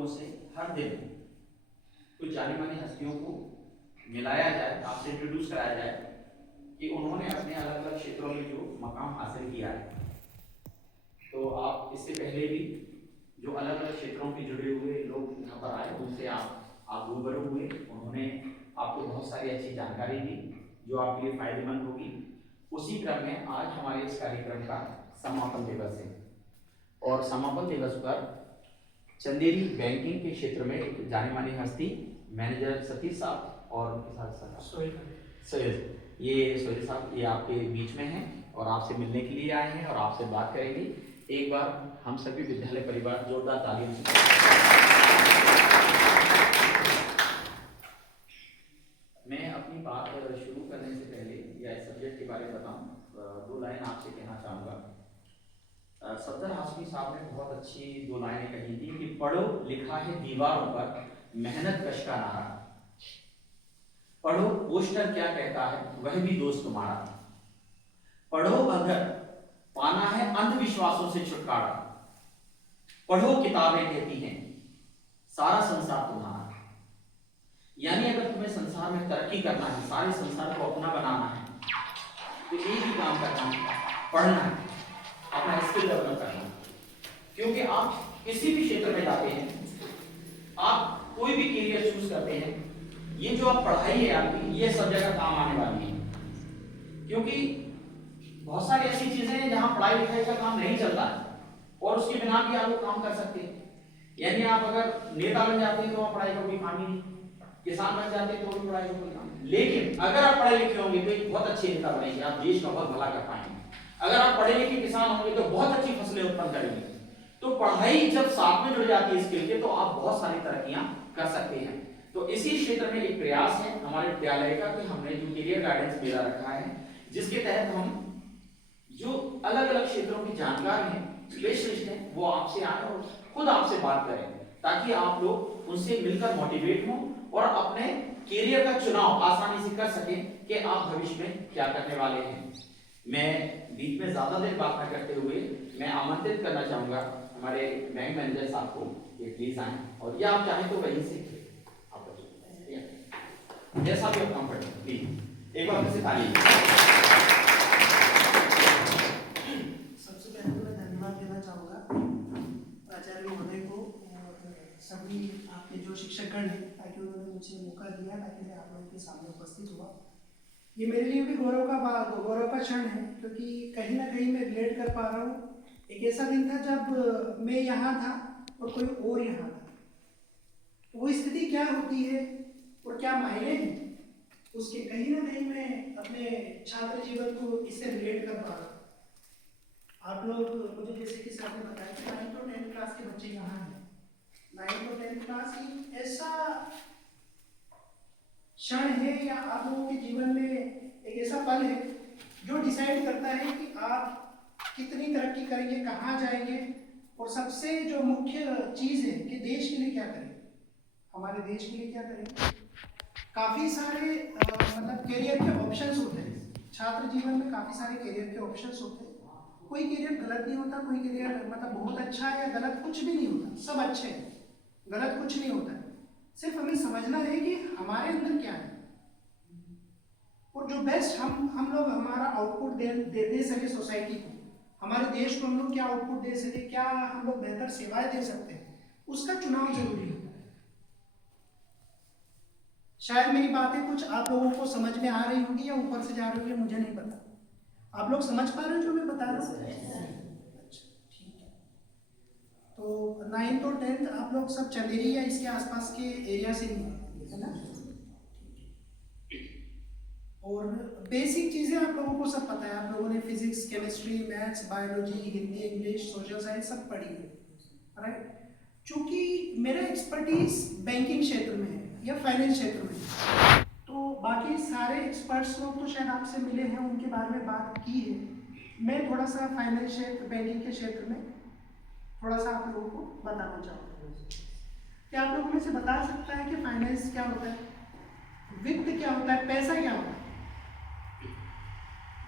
लोगों से हर दिन कुछ जानी मानी हस्तियों को मिलाया जाए, आपसे इंट्रोड्यूस कराया जाए कि उन्होंने अपने अलग अलग क्षेत्रों में जो मकाम हासिल किया है। तो आप इससे पहले भी जो अलग अलग क्षेत्रों के जुड़े हुए लोग यहाँ पर आए उनसे आप रूबरू हुए, उन्होंने आपको बहुत सारी अच्छी जानकारी दी जो आपके लिए फायदेमंद होगी। उसी क्रम में आज हमारे इस कार्यक्रम का समापन दिवस है और समापन दिवस पर चंदेरी बैंकिंग के क्षेत्र में एक जानी मानी हस्ती मैनेजर सतीश साहब और उनके साथ सोहेल सोहेल साहब ये आपके बीच में हैं और आपसे मिलने के लिए आए हैं और आपसे बात करेंगे। एक बार हम सभी विद्यालय परिवार जोरदार तालियों से मैं अपनी बात शुरू करने से पहले या इस सब्जेक्ट के बारे में बताऊं, दो लाइन आपसे कहना चाहूँगा। सफदर हाशमी साहब ने बहुत अच्छी दो लाइनें कही थी कि पढ़ो लिखा है दीवारों पर मेहनत कश का नारा, पढ़ो पोस्टर क्या कहता है वह भी दोस्त तुम्हारा, पढ़ो अगर पाना है अंधविश्वासों से छुटकारा, पढ़ो किताबें कहती हैं सारा संसार तुम्हारा। यानी अगर तुम्हें संसार में तरक्की करना है, सारे संसार को अपना बनाना है, तो एक ही काम करना है, पढ़ना है, अपना स्किल डेवलप करना है। क्योंकि आप किसी भी क्षेत्र में जाते हैं, आप कोई भी करियर चूज करते हैं, ये जो आप पढ़ाई है आपकी, ये सब जगह काम आने वाली है। क्योंकि बहुत सारी ऐसी चीजें हैं जहां पढ़ाई लिखाई का काम नहीं चलता है और उसके बिना भी आप लोग काम कर सकते हैं। यानी आप अगर नेता बन जाते हैं तो आप पढ़ाई का कोई काम ही नहीं, किसान बन जाते हैं तो भी पढ़ाई का कोई काम नहीं। लेकिन अगर आप पढ़े लिखे होंगे तो एक बहुत अच्छे नेता बनेंगे, आप देश का बहुत भला कर पाएंगे। अगर आप पढ़े लिखे किसान होंगे तो बहुत अच्छी फसलें उत्पन्न करेंगे। तो पढ़ाई जब साथ में जुड़ जाती है स्किल के, तो आप बहुत सारी तरक्कियां कर सकते हैं। तो इसी क्षेत्र में एक प्रयास है हमारे विद्यालय का कि हमने जो करियर गाइडेंस मेला रखा है, जिसके तहत हम जो अलग अलग क्षेत्रों की जानकार हैं, स्पेशलिस्ट हैं, वो आपसे आए और खुद आपसे बात करें, ताकि आप लोग उनसे मिलकर मोटिवेट हों और अपने करियर का चुनाव आसानी से कर सकें कि आप भविष्य में क्या करने वाले हैं। मैं बीच में ज्यादा देर बात न करते हुए मैं आमंत्रित करना चाहूंगा हमारे बैंक मैनेजर साहब को कि प्लीज आए, और ये आप चाहें तो वहीं से आप जैसा भी आप कंफर्टेबल, प्लीज एक बार से ताली। सबसे पहले तो मैं धन्यवाद देना चाहूँगा आचार्य महोदय को और सभी आपके जो शिक्षकगण हैं, ताकि उन्होंने मुझे मौका दिया ताकि मैं आप लोगों के सामने उपस्थित हुआ। ये मेरे लिए भी गौरव का क्षण है, क्योंकि कहीं ना कहीं मैं रिलेट कर पा रहा हूँ। एक ऐसा दिन था जब मैं यहाँ था और कोई और यहाँ था, वो स्थिति क्या होती है और क्या मायने हैं उसके कहीं ना कहीं मैं अपने छात्र जीवन को इससे रिलेट कर पा रहा हूँ। आप लोग मुझे जैसे कि सर ने बताया कि 9th और 10th क्लास के बच्चे यहाँ हैं। 9th और 10th क्लास की ऐसा क्षण है या आप लोगों के जीवन में एक ऐसा पल है जो डिसाइड करता है कि आप कितनी तरक्की करेंगे, कहाँ जाएंगे, और सबसे जो मुख्य चीज़ है कि देश के लिए क्या करेंगे, हमारे देश के लिए क्या करेंगे। काफ़ी सारे मतलब करियर के ऑप्शंस होते हैं छात्र जीवन में, काफ़ी सारे करियर के ऑप्शंस होते हैं। कोई करियर गलत नहीं होता, कोई करियर मतलब बहुत अच्छा है या गलत कुछ भी नहीं होता, सब अच्छे हैं, गलत कुछ नहीं होता है। सिर्फ हमें समझना है कि हमारे अंदर क्या है और जो बेस्ट हम लोग हमारा आउटपुट दे सके सोसाइटी को, हमारे देश को हम लोग क्या आउटपुट दे सके, क्या हम लोग बेहतर सेवाएं दे सकते हैं, उसका चुनाव जरूरी है। शायद मेरी बातें कुछ आप लोगों को समझ में आ रही होगी या ऊपर से जा रही होगी, मुझे नहीं पता। आप लोग समझ पा रहे हो जो मैं बता रहा हूँ? अच्छा, ठीक है। तो 9th और 10th आप लोग सब चंदेरी या इसके आसपास के एरिया से ही है ना? और बेसिक चीज़ें आप लोगों को सब पता है, आप लोगों ने physics, chemistry, maths, biology, Hindi, English, social science सब पढ़ी है, राइट। चूँकि मेरा एक्सपर्टीज बैंकिंग क्षेत्र में है या फाइनेंस क्षेत्र में है, तो बाकी सारे एक्सपर्ट्स लोग तो शायद आपसे मिले हैं, उनके बारे में बात की है। मैं थोड़ा सा फाइनेंस क्षेत्र, बैंकिंग के क्षेत्र में थोड़ा सा आप लोगों को बताना चाहूँगा। क्या आप लोगों में से बता सकता है कि फाइनेंस क्या होता है, वित्त क्या होता है, पैसा क्या होता है?